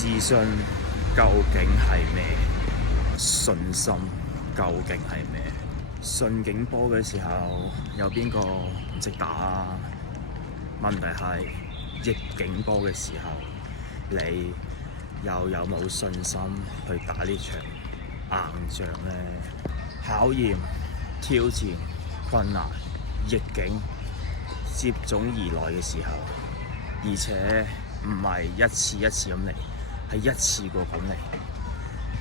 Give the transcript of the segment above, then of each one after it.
自信究竟係咩？信心究竟係咩？順境波嘅時候有邊個唔識打啊？問題係逆境波嘅時候，你又有冇信心去打呢場硬仗呢？考驗、挑戰、困難、逆境接踵而來嘅時候，而且唔係一次一次咁嚟，係一次過咁嚟。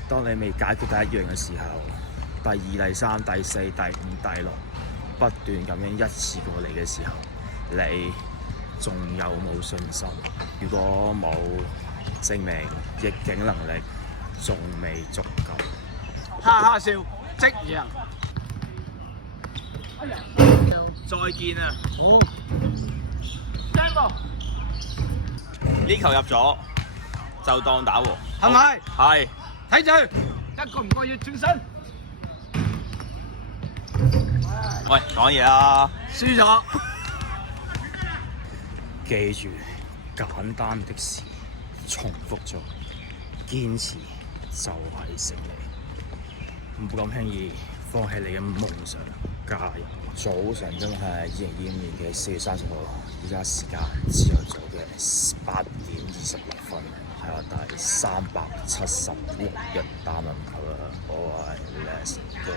當你未解決第一樣嘅時候，第二、第三、第四、第五、第六不斷咁樣一次過嚟嘅時候，你仲有冇信心？如果冇，證明逆境能力仲未足夠。哈哈笑，即贏。再見啊！好，聽過呢球入咗就當打和，係咪？係。睇住，一個唔過要轉身。喂，講嘢啊！輸咗。記住，簡單的事重複做，堅持就係勝利。唔好咁輕易放棄你嘅夢想，加油！早上真係2025年嘅4月30號，而家時間朝頭早嘅8點26分，係我第376日打籃球啦，我係 Let's Go。